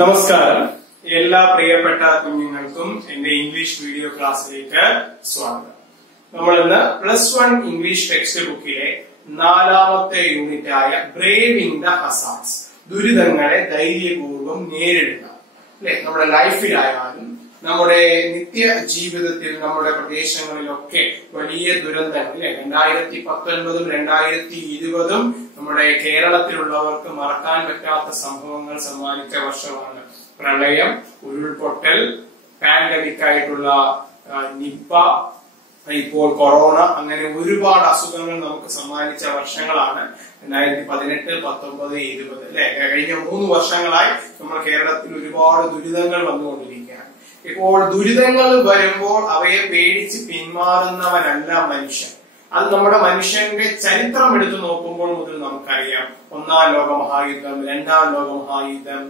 നമസ്കാരം. എല്ലാ പ്രിയപ്പെട്ട കുഞ്ഞുങ്ങൾക്കും എന്റെ ഇംഗ്ലീഷ് വീഡിയോ ക്ലാസ്സിലേക്ക് സ്വാഗതം. നമ്മൾ ഇന്ന് +1 ഇംഗ്ലീഷ് ടെക്സ്റ്റ് ബുക്കിലെ 4ാമത്തെ യൂണിറ്റായ ബ്രേവിംഗ് ദ ഹസാർഡ്സ്, ദുരിതങ്ങളെ ധൈര്യപൂർവ്വം നേരിടുക. അല്ലെ, നമ്മുടെ ലൈഫിലായാലും നമ്മുടെ നിത്യ ജീവിതത്തിൽ നമ്മുടെ പ്രദേശങ്ങളിലൊക്കെ വലിയ ദുരന്തങ്ങൾ, അല്ലെ, 2019 2020 നമ്മുടെ കേരളത്തിലുള്ളവർക്ക് മറക്കാൻ പറ്റാത്ത സംഭവങ്ങൾ സമ്മാനിച്ച വർഷമാണ്. പ്രളയം, ഉരുൾപൊട്ടൽ, പാൻഡമിക് ആയിട്ടുള്ള നിപ്പ, ഇപ്പോൾ കൊറോണ, അങ്ങനെ ഒരുപാട് അസുഖങ്ങൾ നമുക്ക് സമ്മാനിച്ച വർഷങ്ങളാണ് 2018, 19, 20. അല്ലെ, കഴിഞ്ഞ 3 വർഷങ്ങളായി നമ്മൾ കേരളത്തിൽ ഒരുപാട് ദുരിതങ്ങൾ വന്നുകൊണ്ടിരിക്കുകയാണ്. ഇപ്പോൾ ദുരിതങ്ങൾ വരുമ്പോൾ അവയെ പേടിച്ച് പിന്മാറുന്നവനല്ല മനുഷ്യൻ. അത് നമ്മുടെ മനുഷ്യന്റെ ചരിത്രം എടുത്തു നോക്കുമ്പോൾ മുതൽ നമുക്കറിയാം. 1ാം ലോകമഹായുദ്ധം, 2ാം ലോകമഹായുദ്ധം,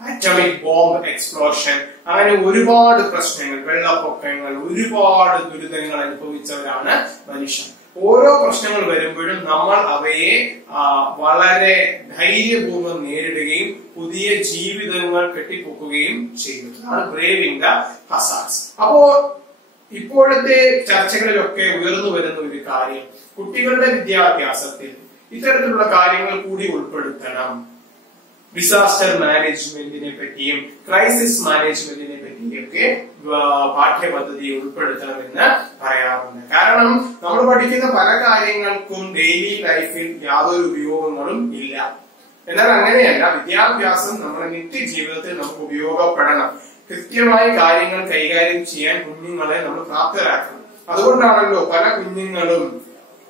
ആറ്റമിക് ബോംബ് എക്സ്പ്ലോഷൻ, അങ്ങനെ ഒരുപാട് പ്രശ്നങ്ങൾ, വെള്ളപ്പൊക്കങ്ങൾ, ഒരുപാട് ദുരിതങ്ങൾ അനുഭവിച്ചവരാണ് മനുഷ്യൻ. ഓരോ പ്രശ്നങ്ങൾ വരുമ്പോഴും നമ്മൾ അവയെ വളരെ ധൈര്യപൂർവ്വം നേരിടുകയും പുതിയ ജീവിതങ്ങൾ കെട്ടിപ്പൊക്കുകയും ചെയ്തു. അതാണ് ബ്രേവിംഗ് ദ ഹസാർഡ്സ്. അപ്പോ ഇപ്പോഴത്തെ ചർച്ചകളിലൊക്കെ ഉയർന്നു വരുന്ന ഒരു കാര്യം, കുട്ടികളുടെ വിദ്യാഭ്യാസത്തിൽ ഇത്തരത്തിലുള്ള കാര്യങ്ങൾ കൂടി ഉൾപ്പെടുത്തണം. ഡിസാസ്റ്റർ മാനേജ്മെന്റിനെ പറ്റിയും ക്രൈസിസ് മാനേജ്മെന്റിനെ പറ്റിയൊക്കെ പാഠ്യപദ്ധതി ഉൾപ്പെടുത്തണമെന്ന് പറയാറുണ്ട്. കാരണം നമ്മൾ പഠിക്കുന്ന പല കാര്യങ്ങൾക്കും ഡെയിലി ലൈഫിൽ യാതൊരു ഉപയോഗങ്ങളും ഇല്ല. എന്നാൽ അങ്ങനെയല്ല, വിദ്യാഭ്യാസം നമ്മുടെ നിത്യ ജീവിതത്തിൽ നമുക്ക് ഉപയോഗപ്പെടണം. കൃത്യമായി കാര്യങ്ങൾ കൈകാര്യം ചെയ്യാൻ കുഞ്ഞുങ്ങളെ നമ്മൾ പ്രാപ്തരാക്കണം. അതുകൊണ്ടാണല്ലോ പല കുഞ്ഞുങ്ങളും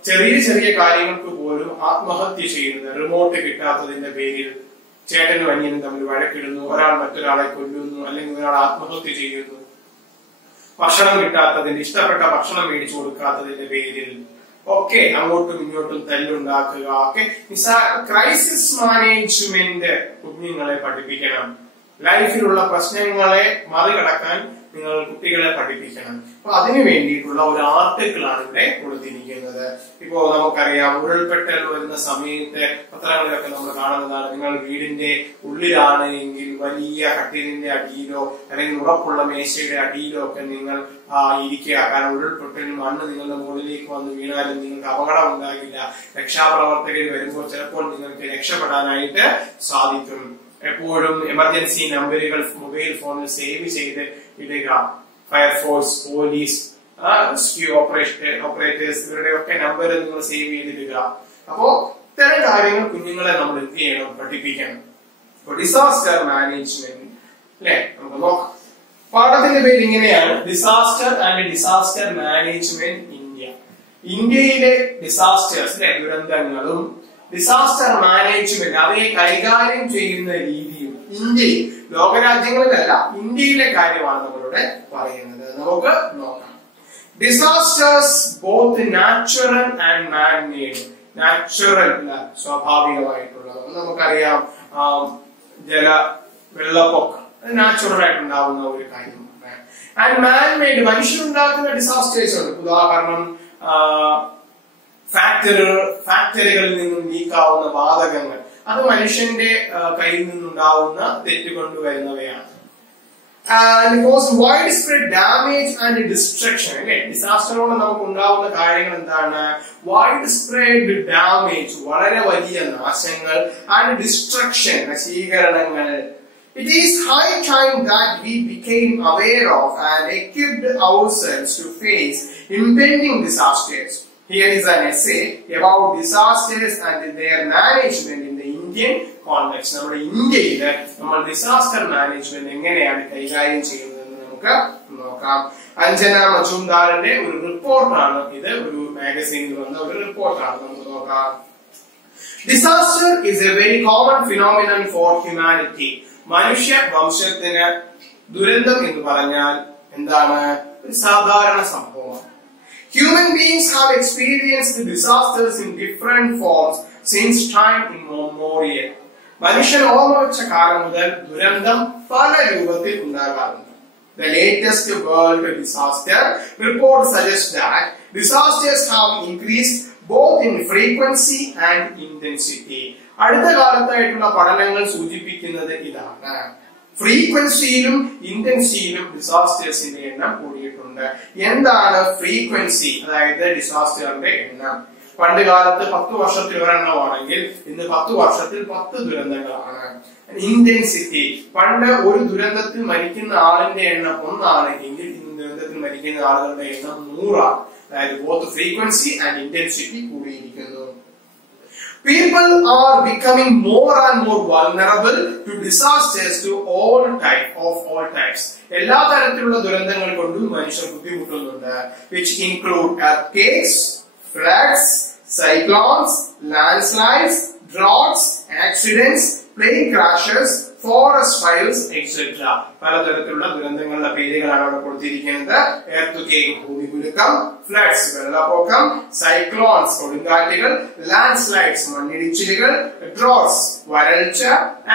ചെറിയ ചെറിയ കാര്യങ്ങൾക്ക് പോലും ആത്മഹത്യ ചെയ്യുന്നത്. റിമോട്ട് കിട്ടാത്തതിന്റെ പേരിൽ ചേട്ടനും അനിയനും തമ്മിൽ വഴക്കിടുന്നു, ഒരാൾ മറ്റൊരാളെ കൊല്ലുന്നു, അല്ലെങ്കിൽ ഒരാൾ ആത്മഹത്യ ചെയ്യുന്നു. ഭക്ഷണം കിട്ടാത്തതിന്റെ, ഇഷ്ടപ്പെട്ട ഭക്ഷണം മേടിച്ചു കൊടുക്കാത്തതിന്റെ പേരിൽ ഒക്കെ അങ്ങോട്ടും ഇങ്ങോട്ടും തല്ലുണ്ടാക്കുക ഒക്കെ. ക്രൈസിസ് മാനേജ്മെന്റ് കുഞ്ഞുങ്ങളെ പഠിപ്പിക്കണം. ലൈഫിലുള്ള പ്രശ്നങ്ങളെ മറികടക്കാൻ നിങ്ങൾ കുട്ടികളെ പഠിപ്പിക്കണം. അപ്പൊ അതിനു വേണ്ടിയിട്ടുള്ള ഒരു ആർട്ടിക്കിളാണ് ഇവിടെ കൊടുത്തിരിക്കുന്നത്. ഇപ്പോ നമുക്കറിയാം, ഉരുൾപൊട്ടൽ വരുന്ന സമയത്ത് പത്രങ്ങളിലൊക്കെ നമ്മൾ കാണുന്നതാണ്. നിങ്ങൾ വീടിന്റെ ഉള്ളിലാണ് എങ്കിൽ വലിയ കട്ടിലിന്റെ അടിയിലോ അല്ലെങ്കിൽ ഉറപ്പുള്ള മേശയുടെ അടിയിലോ ഒക്കെ നിങ്ങൾ ഇരിക്കുക. കാരണം ഉരുൾപൊട്ടലിൽ മണ്ണ് നിങ്ങളുടെ മുകളിലേക്ക് വന്ന് വീണാലും നിങ്ങൾക്ക് അപകടം ഉണ്ടാകില്ല. രക്ഷാപ്രവർത്തകർ വരുമ്പോൾ ചിലപ്പോൾ നിങ്ങൾക്ക് രക്ഷപ്പെടാനായിട്ട് സാധിക്കും. എപ്പോഴും എമർജൻസി നമ്പറുകൾ മൊബൈൽ ഫോണിൽ സേവ് ചെയ്ത് ഇടുക. ഫയർഫോഴ്സ്, പോലീസ്, റെസ്ക്യൂ ഓപ്പറേറ്റേഴ്സ്, ഇവരുടെയൊക്കെ നമ്പർ നിങ്ങൾ സേവ് ചെയ്തിടുക. അപ്പോ ഇത്തരം കാര്യങ്ങൾ കുഞ്ഞുങ്ങളെ നമ്മൾ എന്ത് ചെയ്യണം, പഠിപ്പിക്കണം. അപ്പൊ ഡിസാസ്റ്റർ മാനേജ്മെന്റ്, അല്ലെ, നമുക്ക് നോക്കാം. പാഠത്തിന്റെ പേര് ഇങ്ങനെയാണ്, disaster and disaster management India. ഇന്ത്യയിലെ ഡിസാസ്റ്റേഴ്സ്, അല്ലെ, ദുരന്തങ്ങളും ഡിസാസ്റ്റർ മാനേജ്മെന്റ് അവയെ കൈകാര്യം ചെയ്യുന്ന രീതിയും ഇന്ത്യയിൽ, ലോകരാജ്യങ്ങളിലല്ല ഇന്ത്യയിലെ കാര്യമാണ് നമ്മളിവിടെ പറയുന്നത്. നമുക്ക് നോക്കാം. Disasters both natural and man made. Natural, സ്വാഭാവികമായിട്ടുള്ളത് നമുക്കറിയാം. വെള്ളപ്പൊക്കം നാച്ചുറൽ ആയിട്ടുണ്ടാവുന്ന ഒരു കാര്യമാണ്. ആൻഡ് മാൻ മെയ്ഡ്, മനുഷ്യരുണ്ടാക്കുന്ന ഡിസാസ്റ്റേഴ്സ് ഉണ്ട്. ഉദാഹരണം, ഫാക്ടറികളിൽ നിന്നും ലീക്കാവുന്ന വാതകങ്ങൾ, അത് മനുഷ്യന്റെ കയ്യിൽ നിന്നുണ്ടാവുന്ന തെറ്റുകൊണ്ട് വരുന്നവയാണ്. Wide spread damage and destruction, അല്ലെ, ഡിസാസ്റ്ററോട് നമുക്ക് ഉണ്ടാവുന്ന കാര്യങ്ങൾ എന്താണ്? വൈഡ് സ്പ്രെഡ് ഡാമേജ്, വളരെ വലിയ നാശങ്ങൾ, ആൻഡ് ഡിസ്ട്രക്ഷൻ, നശീകരണങ്ങൾ. It is high time that we became aware of and equipped ourselves to face impending disasters. Here is an essay about disasters and their management in the Indian context. നമ്മുടെ ഇന്ത്യയിൽ നമ്മൾ disaster management എങ്ങനെയാണ് കൈകാര്യം ചെയ്യുന്നതെന്ന് നമുക്ക് നോക്കാം. അഞ്ജന മജുംദാറിന്റെ ഒരു റിപ്പോർട്ടാണ് ഇത്, ഒരു മാഗസീനിൽ വന്ന ഒരു റിപ്പോർട്ടാണ്. നമുക്ക് നോക്കാം. Disaster is a very common phenomenon for humanity. മനുഷ്യ വംശത്തിന് ദുരന്തം എന്ന് പറഞ്ഞാൽ എന്താണ്? ഒരു സാധാരണ സംഭവമാണ്. Human beings have experienced disasters in different forms since time immemorial. മനുഷ്യൻ ഓർമ്മ വെച്ച കാലം മുതൽ ദുരന്തം പല രൂപത്തിൽ ഉണ്ടാകാറുണ്ട്. The latest world disaster report suggests that disasters have increased both in frequency and intensity. അടുത്ത കാലത്തായിട്ടുള്ള പഠനങ്ങൾ സൂചിപ്പിക്കുന്നത് ഇതാണ്. ഫ്രീക്വൻസിയിലും ഇന്റൻസിയിലും ഡിസാസ്റ്റേഴ്സിന്റെ എണ്ണം കൂടിയിട്ടുണ്ട്. എന്താണ് ഫ്രീക്വൻസി? അതായത് ഡിസാസ്റ്ററിന്റെ എണ്ണം. പണ്ട് കാലത്ത് 10 വർഷത്തിൽ ഒരെണ്ണമാണെങ്കിൽ ഇന്ന് 10 വർഷത്തിൽ 10 ദുരന്തങ്ങളാണ്. ഇന്റൻസിറ്റി, പണ്ട് ഒരു ദുരന്തത്തിൽ മരിക്കുന്ന ആളിന്റെ എണ്ണം 1 ആണെങ്കിൽ ഇന്ന് ദുരന്തത്തിൽ മരിക്കുന്ന ആളുകളുടെ എണ്ണം 100 ആണ്. അതായത് ബോത്ത് ഫ്രീക്വൻസി ആൻഡ് ഇന്റൻസിറ്റി കൂടിയിരിക്കുന്നു. People are becoming more and more vulnerable to disasters of all types. എല്ലാ തരത്തിലുള്ള ദുരന്തങ്ങൾ കൊണ്ടും മനുഷ്യർ ബുദ്ധിമുട്ടുന്നുണ്ട്. Which include earthquakes, floods, cyclones, landslides, droughts, accidents, plane crashes, forest fires, etc. പലതരത്തിലുള്ള ദുരന്തങ്ങളുടെ പേരുകളാണ് അവിടെ കൊടുത്തിരിക്കുന്നത്. എർത്തുകേക്ക് ഭൂമികുലുക്കം, ഫ്ലഡ്സ് വെള്ളപ്പൊക്കം, സൈക്ലോൺസ് കൊടുങ്കാറ്റുകൾ, ലാൻഡ് സ്ലൈഡ്സ് മണ്ണിടിച്ചിലുകൾ, ഡ്രോട്ട്സ് വരൾച്ച,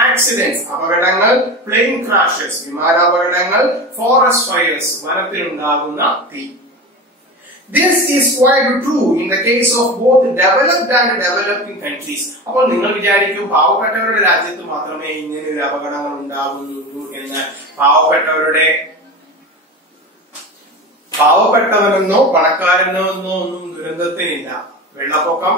ആക്സിഡന്റ്സ് അപകടങ്ങൾ, പ്ലെയിൻ ക്രാഷസ് വിമാനാപകടങ്ങൾ, ഫോറസ്റ്റ് ഫയർസ് വനത്തിലുണ്ടാകുന്ന തീ. This is quite true in the case of both developed and developing countries. അപ്പോൾ നിങ്ങൾ വിചാരിക്കും പാവപ്പെട്ടവരുടെ രാജ്യത്ത് മാത്രമേ ഇങ്ങനെ ഒരു അപകടങ്ങൾ ഉണ്ടാകുന്നുള്ളൂ എന്ന്. പാവപ്പെട്ടവനെന്നോ പണക്കാരനോ ഒന്നും ദുരന്തത്തിനില്ല. വെള്ളപ്പൊക്കം,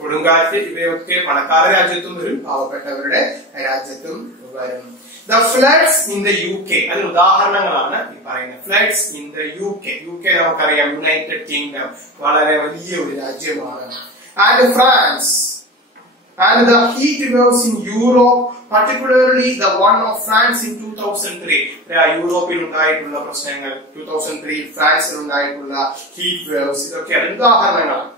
കൊടുങ്കാറ്റ് ഇവയൊക്കെ പണക്കാരുടെ രാജ്യത്തും വരും, പാവപ്പെട്ടവരുടെ രാജ്യത്തും വരും. The floods in the UK, അതിന് ഉദാഹരണങ്ങളാണ് ഈ പറയുന്നത്. Floods in the UK നമുക്കറിയാം, യുണൈറ്റഡ് കിങ്ഡം വളരെ വലിയ ഒരു രാജ്യമാണ്. And France, and the heat waves in Europe, particularly the one of France in 2003. യൂറോപ്പിൽ ഉണ്ടായിട്ടുള്ള പ്രശ്നങ്ങൾ, 2003 ഫ്രാൻസിൽ ഉണ്ടായിട്ടുള്ള ഹീറ്റ് വേവ്സ്, ഇതൊക്കെ അതിന് ഉദാഹരണങ്ങളാണ്.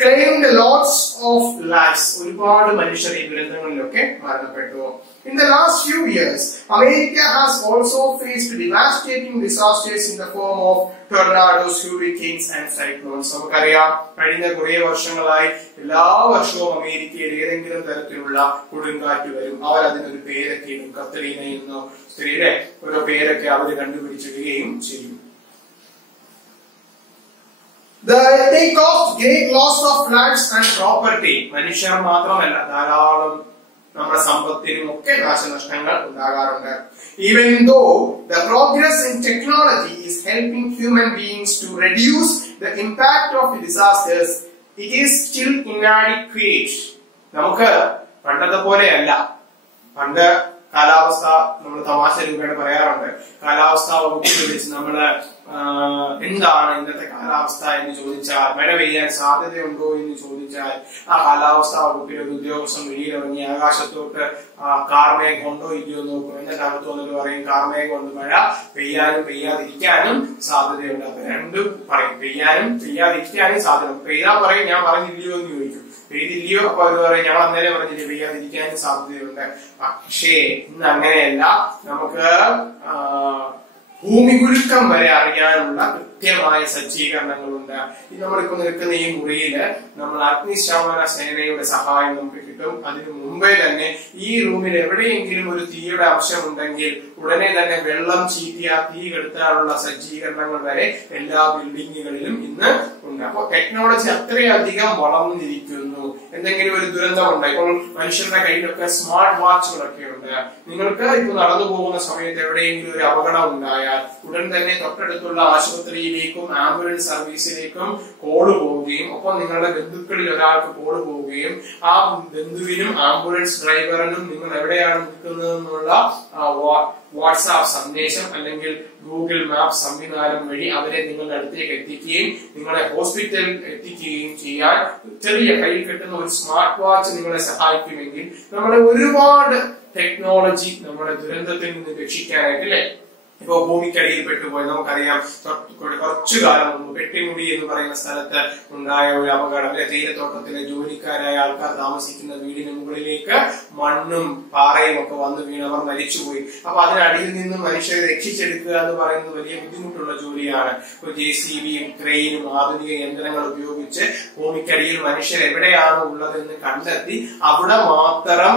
Claimed lots of lives, ഒരുപാട് മനുഷ്യർ ഈ ദുരന്തങ്ങളിലൊക്കെ മരണപ്പെട്ടു. In the last few years, America has also faced devastating disasters in the form of tornadoes, hurricanes and cyclones. നമുക്കറിയാം, കഴിഞ്ഞ കുറേ വർഷങ്ങളായി എല്ലാ വർഷവും അമേരിക്കയിൽ ഏതെങ്കിലും തരത്തിലുള്ള കൊടുങ്കാറ്റ് വരും. അവർ അതിനൊരു പേരൊക്കെ ഇടും. കത്രീന എന്നോ സ്ത്രീയുടെ ഓരോ പേരൊക്കെ അവർ കണ്ടുപിടിച്ചിടുകയും ചെയ്യും. They caused great loss of lives and property. മനുഷ്യർ മാത്രമല്ല, ധാരാളം നമ്മുടെ സമ്പത്തിനും ഒക്കെ നാശനഷ്ടങ്ങൾ ഉണ്ടാകാറുണ്ട്. Even though the progress in technology is helping human beings to reduce the impact of the disasters, it is still inadequate. നമുക്ക് പണ്ടത്തെ പോലെയല്ല. പണ്ട് കാലാവസ്ഥ നമ്മൾ തമാശ രൂപേണ പറയാറുണ്ട്. കാലാവസ്ഥാ വകുപ്പിൽ വിളിച്ച് നമ്മള് എന്താണ് ഇന്നത്തെ കാലാവസ്ഥ എന്ന് ചോദിച്ചാൽ, മഴ പെയ്യാൻ സാധ്യതയുണ്ടോ എന്ന് ചോദിച്ചാൽ, ആ കാലാവസ്ഥാ വകുപ്പിലെ ഒരു ഉദ്യോഗസ്ഥൻ വെളിയിലിറങ്ങി ആകാശത്തോട്ട് കാർമേഘം ഉണ്ടോ ഇല്ലയോ നോക്കും. എന്നിട്ട് അകത്ത് വന്നിട്ട് പറയും കാർമേഘം ഉണ്ട്, മഴ പെയ്യാനും പെയ്യാതിരിക്കാനും സാധ്യതയുണ്ട്. അപ്പൊ രണ്ടും പറയും, പെയ്യാനും പെയ്യാതിരിക്കാനും സാധ്യത. പെയ്താ പറയും ഞാൻ പറഞ്ഞില്ലയോ എന്ന് ചോദിക്കും. പെയ്തില്ലയോ അപ്പൊ അവർ പറയും ഞങ്ങൾ അന്നേരം പറഞ്ഞില്ല പെയ്യാതിരിക്കാനും സാധ്യതയുണ്ട്. പക്ഷേ ഇന്ന് അങ്ങനെയല്ല. നമുക്ക് ഭൂമികുലുക്കം വരെ അറിയാനുള്ള കൃത്യമായ സജ്ജീകരണങ്ങളുണ്ട്. നമ്മളിപ്പോ നിൽക്കുന്ന ഈ മുറിയില് നമ്മൾ അഗ്നിശമന സേനയുടെ സഹായം നമുക്ക് കിട്ടും. അതിനു മുമ്പേ തന്നെ ഈ റൂമിൽ എവിടെയെങ്കിലും ഒരു തീയുടെ അംശമുണ്ടെങ്കിൽ ഉടനെ തന്നെ വെള്ളം ചീറ്റിയ തീ കെടുത്താനുള്ള സജ്ജീകരണങ്ങൾ വരെ എല്ലാ ബിൽഡിങ്ങുകളിലും ഇന്ന് ഉണ്ട്. അപ്പൊ ടെക്നോളജി അത്രയധികം വളർന്നിരിക്കുന്നു. എന്തെങ്കിലും ഒരു ദുരന്തമുണ്ട്, ഇപ്പോൾ മനുഷ്യരുടെ കയ്യിലൊക്കെ സ്മാർട്ട് വാച്ചുകളൊക്കെ ഉണ്ട്. നിങ്ങൾക്ക് ഇപ്പൊ നടന്നു പോകുന്ന സമയത്ത് എവിടെയെങ്കിലും ഒരു അപകടം ഉണ്ടായാൽ ഉടൻ തന്നെ തൊട്ടടുത്തുള്ള ആശുപത്രിയിലേക്കും ആംബുലൻസ് സർവീസിലേക്കും കോള് പോവുകയും ഒപ്പം നിങ്ങളുടെ ബന്ധുക്കളിൽ ഒരാൾക്ക് കോള് പോവുകയും ആ ബന്ധുവിനും ആംബുലൻസ് ഡ്രൈവറിനും നിങ്ങൾ എവിടെയാണ് നിൽക്കുന്നതെന്നുള്ള വാട്സാപ്പ് സന്ദേശം അല്ലെങ്കിൽ ഗൂഗിൾ മാപ്പ് സംവിധാനം വഴി അവരെ നിങ്ങളുടെ അടുത്തേക്ക് എത്തിക്കുകയും നിങ്ങളെ ഹോസ്പിറ്റലിൽ എത്തിക്കുകയും ചെയ്യാൻ ചെറിയ കയ്യിൽ കിട്ടുന്ന ഒരു സ്മാർട്ട് വാച്ച് നിങ്ങളെ സഹായിക്കുമെങ്കിൽ നമ്മുടെ ഒരുപാട് ടെക്നോളജി നമ്മുടെ ദുരന്തത്തിൽ നിന്ന് രക്ഷിക്കാനായിട്ട്, അല്ലെ? ഇപ്പൊ ഭൂമിക്കടിയിൽ പെട്ടുപോയി നമുക്കറിയാം. കുറച്ചു കാലം മുമ്പ് പെട്ടിമുടി എന്ന് പറയുന്ന സ്ഥലത്ത് ഉണ്ടായ ഒരു അപകടം. തേയിലത്തോട്ടത്തിലെ ജോലിക്കാരായ ആൾക്കാർ താമസിക്കുന്ന വീടിന് മുകളിലേക്ക് മണ്ണും പാറയും ഒക്കെ വന്നു വീണ് അവർ മരിച്ചുപോയി. അപ്പൊ അതിനടിയിൽ നിന്നും മനുഷ്യരെ രക്ഷിച്ചെടുക്കുക എന്ന് പറയുന്നത് വലിയ ബുദ്ധിമുട്ടുള്ള ജോലിയാണ്. ഇപ്പൊ JCBയും ക്രെയിനും ആധുനിക യന്ത്രങ്ങൾ ഉപയോഗിച്ച് ഭൂമിക്കടിയിൽ മനുഷ്യർ എവിടെയാണ് ഉള്ളതെന്ന് കണ്ടെത്തി അവിടെ മാത്രം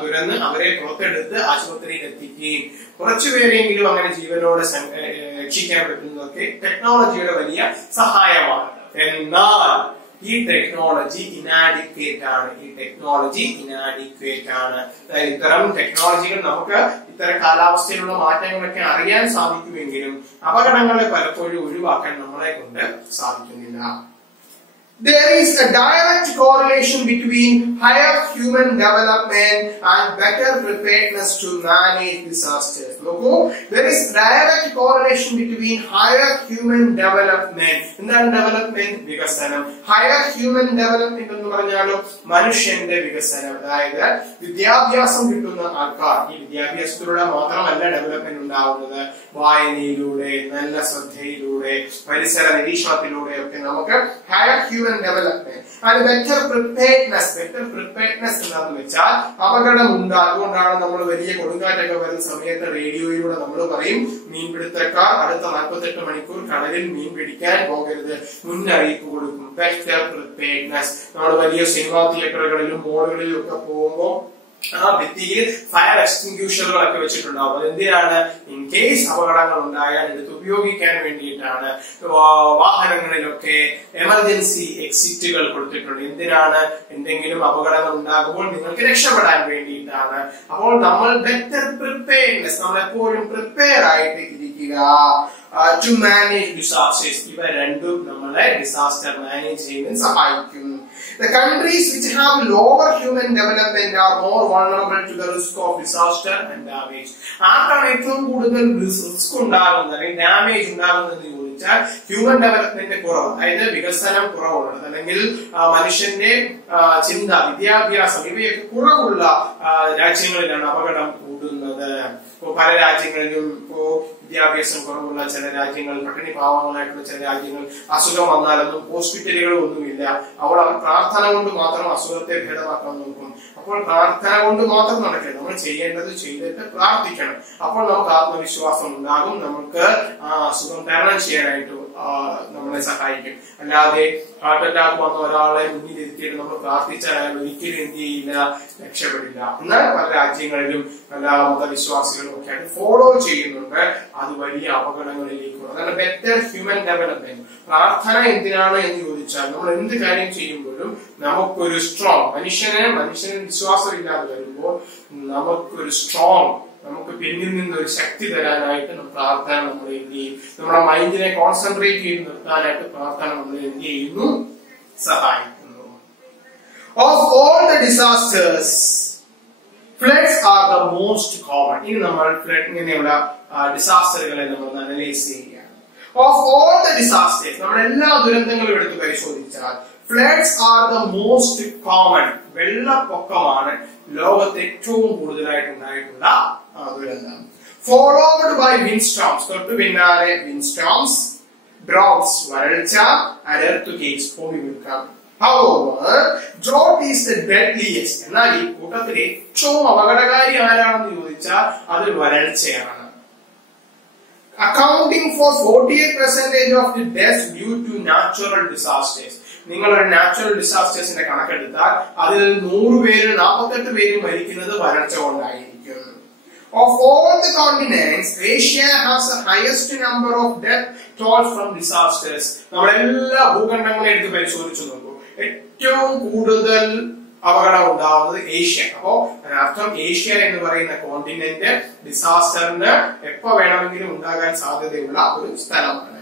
തുരന്ന് അവരെ പുറത്തെടുത്ത് ആശുപത്രിയിൽ എത്തിക്കുകയും കുറച്ചുപേരെങ്കിലും അങ്ങനെ ജീവനോടെ രക്ഷിക്കാൻ പറ്റുന്നതൊക്കെ ടെക്നോളജിയുടെ വലിയ സഹായമാണ്. എന്നാൽ ഈ ടെക്നോളജി ഇനാഡിക്വേറ്റ് ആണ്. ഈ ടെക്നോളജി ഇനാഡിക്വേറ്റ് ആണ്. ഇത്തരം ടെക്നോളജികൾ നമുക്ക് ഇത്തരം കാലാവസ്ഥയിലുള്ള മാറ്റങ്ങളൊക്കെ അറിയാൻ സാധിക്കുമെങ്കിലും അപകടങ്ങളെ പലപ്പോഴും ഒഴിവാക്കാൻ നമ്മളെ കൊണ്ട് സാധിക്കുന്നില്ല. There is a direct correlation between higher human development and better preparedness to manage disasters. Look, there is direct correlation between higher human development. എന്താണ് development? വികസനം. Higher human development എന്ന് പറഞ്ഞാലോ മനുഷ്യന്റെ വികസനം. അതായത് വിദ്യാഭ്യാസം കിട്ടുന്ന ആൾക്കാർ, ഈ വിദ്യാഭ്യാസത്തിലൂടെ മാത്രമല്ല ഡെവലപ്മെന്റ് ഉണ്ടാവുന്നത്, വായനയിലൂടെ, നല്ല ശ്രദ്ധയിലൂടെ, പരിസര നിരീക്ഷണത്തിലൂടെ ഒക്കെ നമുക്ക് higher human development and better preparedness. Better preparedness എന്താണെന്ന് വെച്ചാൽ അപകടം ഉണ്ട്. അതുകൊണ്ടാണ് നമ്മൾ വലിയ കൊടുങ്കാറ്റൊക്കെ വരുന്ന സമയത്ത് റേഡിയോയിലൂടെ നമ്മൾ പറയും മീൻപിടുത്തക്കാർ അടുത്ത 48 മണിക്കൂർ കടലിൽ മീൻ പിടിക്കാൻ പോകരുത്, മുന്നറിയിപ്പ് കൊടുക്കും. Better preparedness. നമ്മൾ വലിയ സിനിമാ തിയേറ്ററുകളിലും മോളുകളിലും ഒക്കെ പോകുമ്പോൾ ആ ഭിത്തിയിൽ ഫയർ എക്സ്റ്റിങ്ക്യൂഷറുകളൊക്കെ വെച്ചിട്ടുണ്ടാവും. എന്തിനാണ്? ഇൻ കേസ് അപകടങ്ങൾ ഉണ്ടായാൽ എടുത്ത് ഉപയോഗിക്കാൻ വേണ്ടിയിട്ടാണ്. വാഹനങ്ങളിലൊക്കെ എമർജൻസി എക്സിറ്റുകൾ കൊടുത്തിട്ടുണ്ട്. എന്തിനാണ്? എന്തെങ്കിലും അപകടങ്ങൾ ഉണ്ടാകുമ്പോൾ നിങ്ങൾക്ക് രക്ഷപ്പെടാൻ വേണ്ടിയിട്ടാണ്. അപ്പോൾ നമ്മൾ ബെറ്റർ പ്രിപ്പയർനെസ്, നമ്മൾ എപ്പോഴും പ്രിപ്പയർ ആയിട്ട് ഇരിക്കുക. ടു മാനേജ് ഡിസാസ്റ്റേഴ്സ്, ഇവ രണ്ടും നമ്മളെ ഡിസാസ്റ്റർ മാനേജ് ചെയ്യാൻ സഹായിക്കും. The countries which have lower human development are more vulnerable to the risk of disaster and damage. ആർക്കാണ് ഏറ്റവും കൂടുതൽ റിസ്ക് ഉണ്ടാകുന്നത് അല്ലെങ്കിൽ ഡാമേജ് ഉണ്ടാകുന്നത് എന്ന് ചോദിച്ചാൽ ഹ്യൂമൻ ഡെവലപ്മെന്റ് കുറവ്, അതായത് വികസനം കുറവുള്ളത് അല്ലെങ്കിൽ മനുഷ്യന്റെ ചിന്ത, വിദ്യാഭ്യാസം ഇവയൊക്കെ കുറവുള്ള രാജ്യങ്ങളിലാണ് അപകടം കൂടുന്നത്. ഇപ്പോ പല രാജ്യങ്ങളിലും ഇപ്പോ വിദ്യാഭ്യാസം കുറവുള്ള ചില രാജ്യങ്ങൾ, പട്ടിണി പാവങ്ങളായിട്ടുള്ള ചില രാജ്യങ്ങൾ അസുഖം വന്നാലൊന്നും ഹോസ്പിറ്റലുകളും ഒന്നുമില്ല. അപ്പോൾ അവർ പ്രാർത്ഥന കൊണ്ട് മാത്രം അസുഖത്തെ ഭേദമാക്കാൻ നോക്കും. അപ്പോൾ പ്രാർത്ഥന കൊണ്ട് മാത്രം നടക്കരുത്, നമ്മൾ ചെയ്യേണ്ടത് ചെയ്തിട്ട് പ്രാർത്ഥിക്കണം. അപ്പോൾ നമുക്ക് ആത്മവിശ്വാസം ഉണ്ടാകും, നമുക്ക് ആ അസുഖം തരണം ചെയ്യാനായിട്ട് നമ്മളെ സഹായിക്കും. അല്ലാതെ ഹാർട്ട് അറ്റാക്ക് വന്ന ഒരാളെ മുന്നിലിരുത്തിയിട്ട് നമ്മൾ പ്രാർത്ഥിച്ചാൽ ഒരിക്കലും എന്ത് ചെയ്യില്ല, രക്ഷപ്പെടില്ല. എന്നാൽ പല രാജ്യങ്ങളിലും പല മതവിശ്വാസികളും ഒക്കെ ആയിട്ട് ഫോളോ ചെയ്യുന്നുണ്ട്. അത് വലിയ അപകടങ്ങളിലേക്ക് പോകും. അതാണ് ബെറ്റർ ഹ്യൂമൻ ഡെവലപ്മെന്റ്. പ്രാർത്ഥന എന്തിനാണ് എന്ന് ചോദിച്ചാൽ നമ്മൾ എന്ത് കാര്യം ചെയ്യുമ്പോഴും നമുക്കൊരു സ്ട്രോങ് മനുഷ്യന് വിശ്വാസമില്ലാതെ വരുമ്പോൾ നമുക്കൊരു സ്ട്രോങ്, നമുക്ക് പിന്നിൽ നിന്ന് ഒരു ശക്തി തരാനായിട്ട് പ്രാർത്ഥന നമ്മൾ എന്ത് ചെയ്യും, നമ്മുടെ മൈൻഡിനെ കോൺസെൻട്രേറ്റ് ചെയ്ത് നിർത്താനായിട്ട് പ്രാർത്ഥന നമ്മൾ എന്ത് ചെയ്യുന്നു, സഹായിക്കുന്നു. Of all the disasters floods are the most common. ഇനി നമ്മൾ ഫ്ലഡ് ഇങ്ങനെയുള്ള ഡിസാസ്റ്ററുകളെ നമ്മൾ അനലൈസ് ചെയ്യുകയാണ്. ഓഫ് ഓൾ ദ ഡിസാസ്റ്റേഴ്സ്, നമ്മൾ എല്ലാ ദുരന്തങ്ങളും എടുത്ത് പരിശോധിച്ചാൽ floods are the most common. വെള്ളപ്പൊക്കമാണ് ലോകത്ത് ഏറ്റവും കൂടുതലായിട്ട് ഉണ്ടായിട്ടുള്ള ദുരന്തം. ഫോളോഡ് ബൈ വിൻഡ്സ്റ്റോംസ്, തൊട്ടു പിന്നാലെ വിൻഡ്സ്റ്റോംസ്, ഡ്രോട്ട്സ് വരൾച്ച, and earthquakes ഭൂമികുലുക്കം. However, drought is the deadliest. എന്നാൽ ഈ കൂട്ടത്തിൽ ഏറ്റവും അപകടകാരി ആരാണെന്ന് ചോദിച്ചാൽ അത് വരൾച്ചയാണ്. Accounting for 48% of the deaths due to natural disasters. നിങ്ങളൊരു നാച്ചുറൽ ഡിസാസ്റ്റേഴ്സിന്റെ കണക്കെടുത്താൽ അതിൽ 100 പേര് 48 പേര് മരിക്കുന്നത് വരൾച്ച കൊണ്ടായിരിക്കും. Of all the continents, Asia has the highest number of death toll from disasters. നമ്മളെല്ലാ ഭൂഖണ്ഡങ്ങളെ എടുത്ത് പരിശോധിച്ചു നോക്കൂ, ഏറ്റവും കൂടുതൽ അപകടം ഉണ്ടാവുന്നത് ഏഷ്യ. അപ്പോ അതിനർത്ഥം ഏഷ്യ എന്ന് പറയുന്ന കോണ്ടിനെന്റ് ഡിസാസ്റ്ററിന് എപ്പോ വേണമെങ്കിലും ഉണ്ടാകാൻ സാധ്യതയുള്ള ഒരു സ്ഥലമാണ്.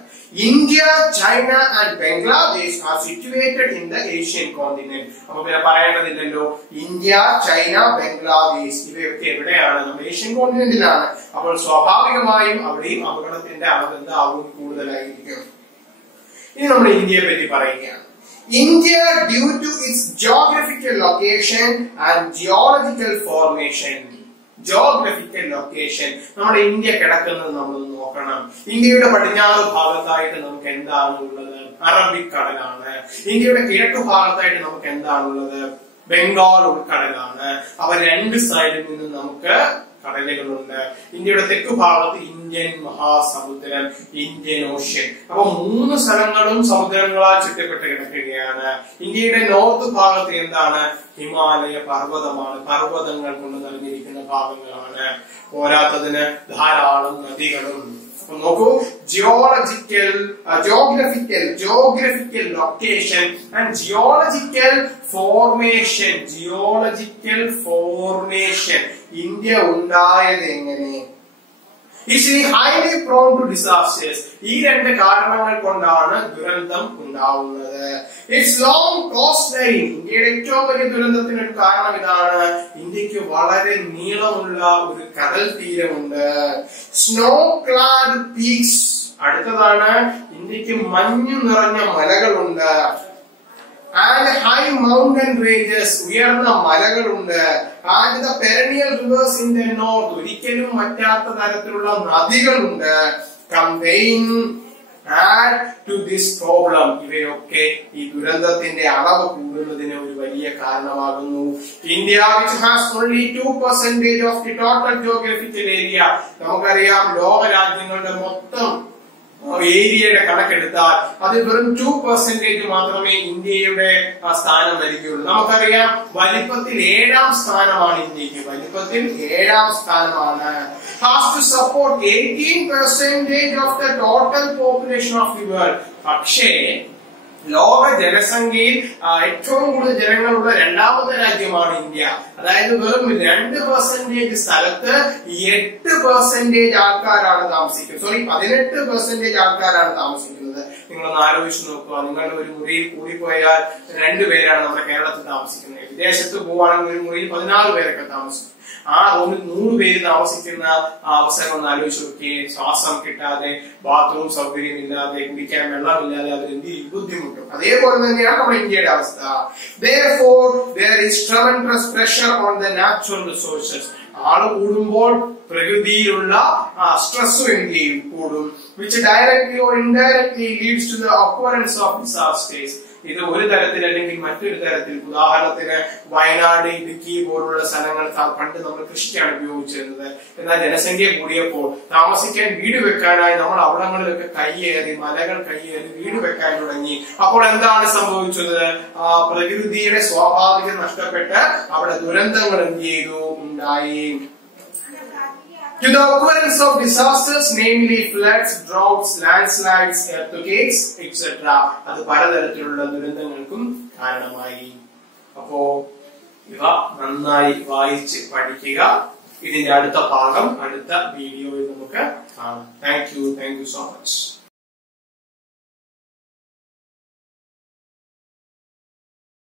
India, China and Bangladesh are situated in the Asian continent. അപ്പൊ പിന്നെ പറയേണ്ടതില്ലല്ലോ, ഇന്ത്യ, ചൈന, ബംഗ്ലാദേശ് ഇവയൊക്കെ എവിടെയാണ്? നമ്മുടെ ഏഷ്യൻ കോണ്ടിനെന്റിലാണ്. അപ്പോൾ സ്വാഭാവികമായും അവിടെയും അപകടത്തിന്റെ അളവ് എന്താവും, കൂടുതലായിരിക്കും. ഇനി നമ്മൾ ഇന്ത്യയെ പറ്റി പറയുകയാണ്. India, due to its geographical location and geological formation. Geographical location, നമ്മുടെ ഇന്ത്യ കിടക്കുന്നത് നമ്മൾ നോക്കണം. ഇന്ത്യയുടെ പടിഞ്ഞാറ് ഭാഗത്തായിട്ട് നമുക്ക് എന്താണ് ഉള്ളത്? അറബിക്കടലാണ്. ഇന്ത്യയുടെ കിഴക്ക് ഭാഗത്തായിട്ട് നമുക്ക് എന്താണുള്ളത്? ബംഗാൾ ഉൾക്കടലാണ്. അവ രണ്ട് സൈഡിൽ നിന്ന് നമുക്ക് കടലുകളുണ്ട്. ഇന്ത്യയുടെ തെക്ക് ഭാഗത്ത് ഇന്ത്യൻ മഹാസമുദ്രം, ഇന്ത്യൻ ഓഷ്യൻ. അപ്പൊ 3 സ്ഥലങ്ങളും സമുദ്രങ്ങളാൽ ചുറ്റപ്പെട്ട് കിടക്കുകയാണ്. ഇന്ത്യയുടെ നോർത്ത് ഭാഗത്ത് എന്താണ്? ഹിമാലയ പർവ്വതമാണ്, പർവ്വതങ്ങൾ കൊണ്ട് നിറഞ്ഞിരിക്കുന്ന ഭാഗങ്ങളാണ്. പോരാത്തതിന് ധാരാളം നദികളും geographical location and geological formation. India ഉണ്ടായത് എങ്ങനെ? Is highly prone to disasters. ഈ രണ്ട് കാരണങ്ങൾ കൊണ്ടാണ് ദുരന്തം ഉണ്ടാവുന്നത്. Its long coastline. ഇന്ത്യയുടെ ഏറ്റവും വലിയ ദുരന്തത്തിന് ഒരു കാരണം ഇതാണ്. ഇന്ത്യക്ക് വളരെ നീളമുള്ള ഒരു കടൽ തീരമുണ്ട്. Snow clad peaks. അടുത്തതാണ് ഇന്ത്യക്ക് മഞ്ഞു നിറഞ്ഞ മലകളുണ്ട്. And high mountain ranges, ഉയർന്ന മലകളുണ്ട്. And the perennial rivers in the north, ഒരിക്കലും വറ്റാത്ത തരത്തിലുള്ള നദികളുണ്ട്. Contain add to this problem. ഇവയൊക്കെ ഈ ദുരന്തത്തിന്റെ അളവ് കൂടുന്നതിന് ഒരു വലിയ കാരണമാകുന്നു. India, which has only 2% of the total geographical area, നമുക്കറിയാം ലോക രാജ്യങ്ങളുടെ മൊത്തം ഏരിയയുടെ കണക്കെടുത്താൽ അത് വെറും 2% മാത്രമേ ഇന്ത്യയുടെ സ്ഥാനം വരികയുള്ളൂ. നമുക്കറിയാം വലിപ്പത്തിൽ 7ാം സ്ഥാനമാണ് ഇന്ത്യക്ക്. Has to support 18% of the total population of the world. പക്ഷേ ലോക ജനസംഖ്യയിൽ ഏറ്റവും കൂടുതൽ ജനങ്ങളുള്ള രണ്ടാമത്തെ രാജ്യമാണ് ഇന്ത്യ. അതായത് വെറും 2% സ്ഥലത്ത് 8% ആൾക്കാരാണ് താമസിക്കുന്നത്. 18% ആൾക്കാരാണ് താമസിക്കുന്നത്. നിങ്ങളൊന്ന് ആലോചിച്ച് നോക്കുക. നിങ്ങളുടെ ഒരു മുറിയിൽ കൂടിപ്പോയാൽ 2 പേരാണ് നമ്മുടെ കേരളത്തിൽ താമസിക്കുന്നത്. വിദേശത്ത് പോവുകയാണെങ്കിൽ ഒരു മുറിയിൽ 14 പേരൊക്കെ താമസിക്കും. ആ റൂമിൽ 100 പേര് താമസിക്കുന്ന അവസരം ഒന്ന് ആലോചിച്ച് നോക്കിയേ. ശ്വാസം കിട്ടാതെ, ബാത്റൂം സൗകര്യം ഇല്ലാതെ, കുടിക്കാൻ വെള്ളമില്ലാതെ അവരെന്ത് ബുദ്ധിമുട്ടും. അതേപോലെ തന്നെയാണ് നമ്മുടെ ഇന്ത്യയുടെ അവസ്ഥ. Therefore, there is tremendous pressure on the natural resources. ആള് കൂടുമ്പോൾ പ്രകൃതിയിലുള്ള സ്ട്രെസ്സും എന്ത് ചെയ്യും? കൂടും. Which directly or indirectly leads to the occurrence of disasters. ഇത് ഒരു തരത്തിൽ അല്ലെങ്കിൽ മറ്റൊരു തരത്തിൽ, ഉദാഹരണത്തിന് വയനാട്, ഇടുക്കി പോലുള്ള സ്ഥലങ്ങൾ പണ്ട് നമ്മൾ കൃഷിക്കാണ് ഉപയോഗിച്ചിരുന്നത്. എന്നാൽ ജനസംഖ്യ കൂടിയപ്പോൾ താമസിക്കാൻ വീട് വെക്കാനായി നമ്മൾ അവിടങ്ങളിലൊക്കെ മലകൾ കയ്യേറി വീട് വെക്കാൻ തുടങ്ങി. അപ്പോൾ എന്താണ് സംഭവിച്ചത്? പ്രകൃതിയുടെ സ്വാഭാവികം നഷ്ടപ്പെട്ട് അവിടെ ദുരന്തങ്ങൾ എന്ത് ചെയ്തു? ഉണ്ടായി. To the occurrence of disasters, namely floods, droughts, landslides, earthquakes, etc. അത് പലതരത്തിലുള്ള ദുരന്തങ്ങൾക്കും കാരണമായി. അപ്പോ ഇവ നന്നായി വായിച്ച് പഠിക്കുക. ഇതിന്റെ അടുത്ത ഭാഗം അടുത്ത വീഡിയോയിൽ നമുക്ക് കാണാം. Thank you so much.